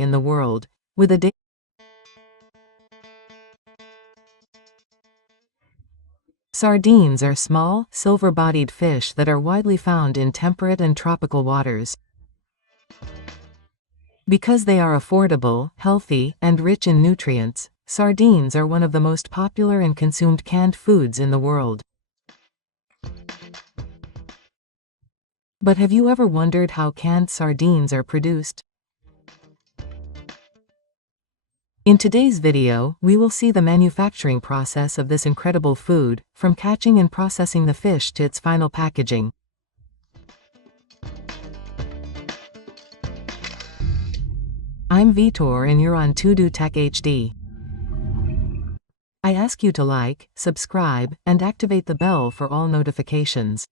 in the world, with a Sardines are small, silver-bodied fish that are widely found in temperate and tropical waters. Because they are affordable, healthy, and rich in nutrients, sardines are one of the most popular and consumed canned foods in the world. But have you ever wondered how canned sardines are produced? In today's video, we will see the manufacturing process of this incredible food, from catching and processing the fish to its final packaging. I'm Vitor and you're on To Do Tech HD. I ask you to like, subscribe, and activate the bell for all notifications.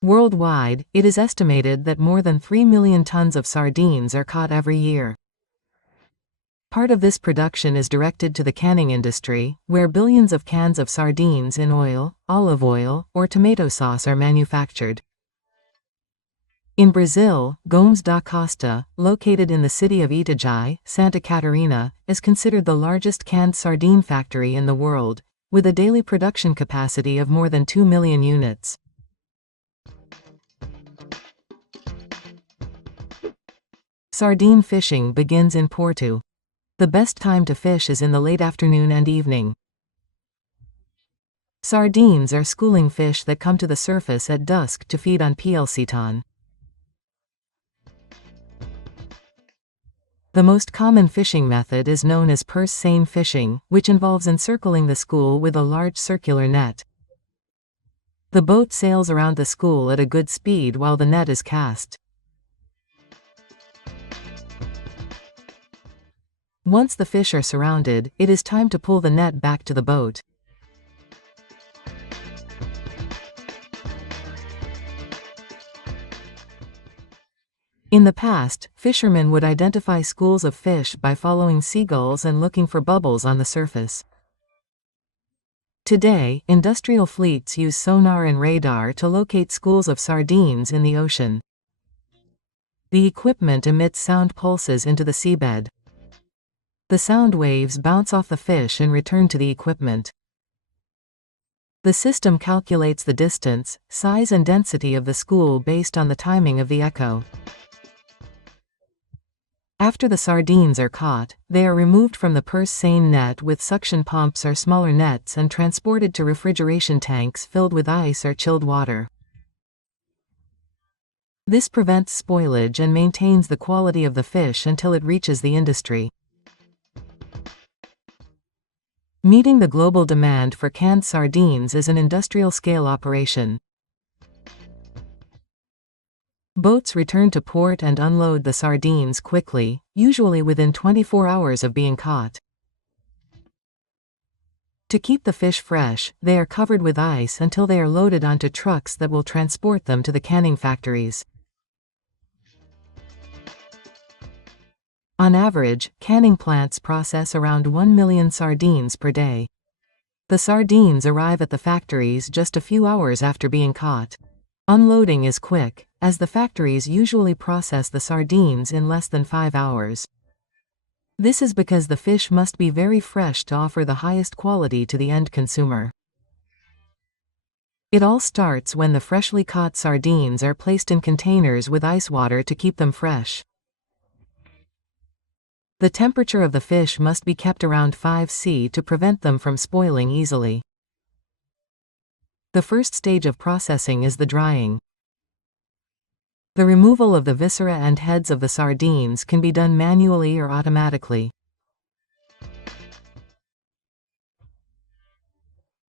Worldwide, it is estimated that more than 3 million tons of sardines are caught every year. Part of this production is directed to the canning industry, where billions of cans of sardines in oil, olive oil, or tomato sauce are manufactured. In Brazil, Gomes da Costa, located in the city of Itajaí, Santa Catarina, is considered the largest canned sardine factory in the world, with a daily production capacity of more than 2 million units. Sardine fishing begins in Porto. The best time to fish is in the late afternoon and evening. Sardines are schooling fish that come to the surface at dusk to feed on plceton. The most common fishing method is known as purse seine fishing, which involves encircling the school with a large circular net. The boat sails around the school at a good speed while the net is cast. Once the fish are surrounded, it is time to pull the net back to the boat. In the past, fishermen would identify schools of fish by following seagulls and looking for bubbles on the surface. Today, industrial fleets use sonar and radar to locate schools of sardines in the ocean. The equipment emits sound pulses into the seabed. The sound waves bounce off the fish and return to the equipment. The system calculates the distance, size and density of the school based on the timing of the echo. After the sardines are caught, they are removed from the purse seine net with suction pumps or smaller nets and transported to refrigeration tanks filled with ice or chilled water. This prevents spoilage and maintains the quality of the fish until it reaches the industry. Meeting the global demand for canned sardines is an industrial-scale operation. Boats return to port and unload the sardines quickly, usually within 24 hours of being caught. To keep the fish fresh, they are covered with ice until they are loaded onto trucks that will transport them to the canning factories. On average, canning plants process around 1 million sardines per day. The sardines arrive at the factories just a few hours after being caught. Unloading is quick, as the factories usually process the sardines in less than 5 hours. This is because the fish must be very fresh to offer the highest quality to the end consumer. It all starts when the freshly caught sardines are placed in containers with ice water to keep them fresh. The temperature of the fish must be kept around 5°C to prevent them from spoiling easily. The first stage of processing is the drying. The removal of the viscera and heads of the sardines can be done manually or automatically.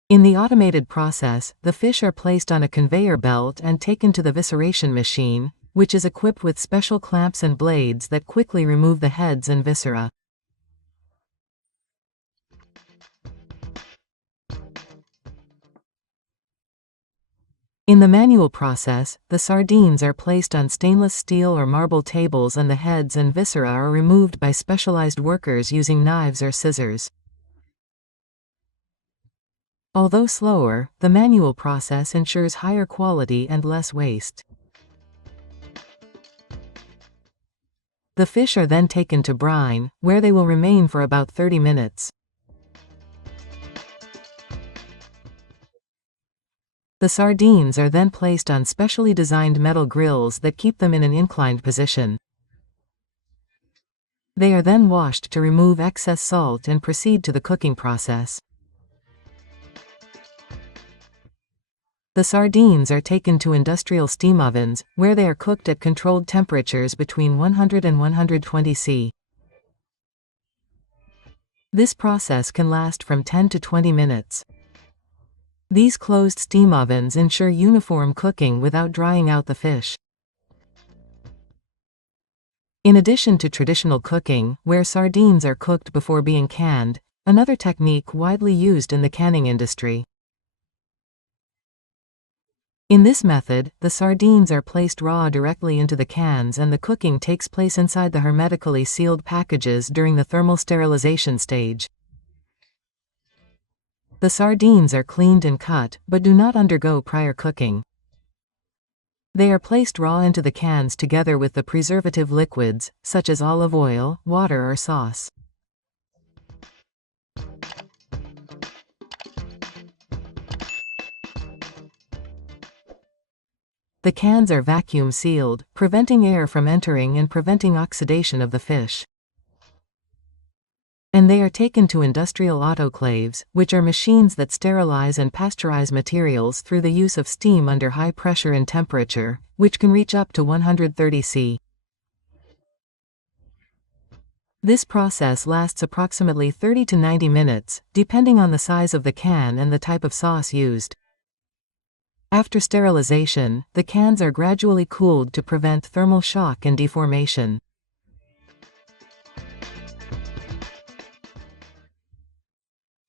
In the automated process, the fish are placed on a conveyor belt and taken to the visceration machine, which is equipped with special clamps and blades that quickly remove the heads and viscera. In the manual process, the sardines are placed on stainless steel or marble tables and the heads and viscera are removed by specialized workers using knives or scissors. Although slower, the manual process ensures higher quality and less waste. The fish are then taken to brine, where they will remain for about 30 minutes. The sardines are then placed on specially designed metal grills that keep them in an inclined position. They are then washed to remove excess salt and proceed to the cooking process. The sardines are taken to industrial steam ovens, where they are cooked at controlled temperatures between 100 and 120 C. This process can last from 10 to 20 minutes. These closed steam ovens ensure uniform cooking without drying out the fish. In addition to traditional cooking, where sardines are cooked before being canned, another technique widely used in the canning industry. In this method, the sardines are placed raw directly into the cans and the cooking takes place inside the hermetically sealed packages during the thermal sterilization stage. The sardines are cleaned and cut, but do not undergo prior cooking. They are placed raw into the cans together with the preservative liquids, such as olive oil, water or sauce. The cans are vacuum sealed, preventing air from entering and preventing oxidation of the fish. And they are taken to industrial autoclaves, which are machines that sterilize and pasteurize materials through the use of steam under high pressure and temperature, which can reach up to 130 C. This process lasts approximately 30 to 90 minutes, depending on the size of the can and the type of sauce used. After sterilization, the cans are gradually cooled to prevent thermal shock and deformation.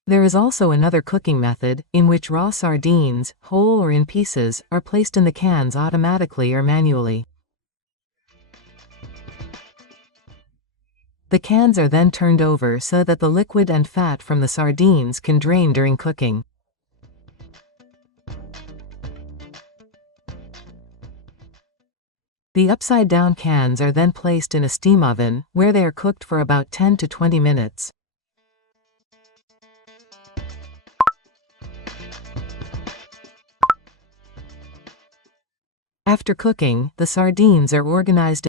There is also another cooking method, in which raw sardines, whole or in pieces, are placed in the cans automatically or manually. The cans are then turned over so that the liquid and fat from the sardines can drain during cooking. The upside-down cans are then placed in a steam oven, where they are cooked for about 10 to 20 minutes. After cooking, the sardines are organized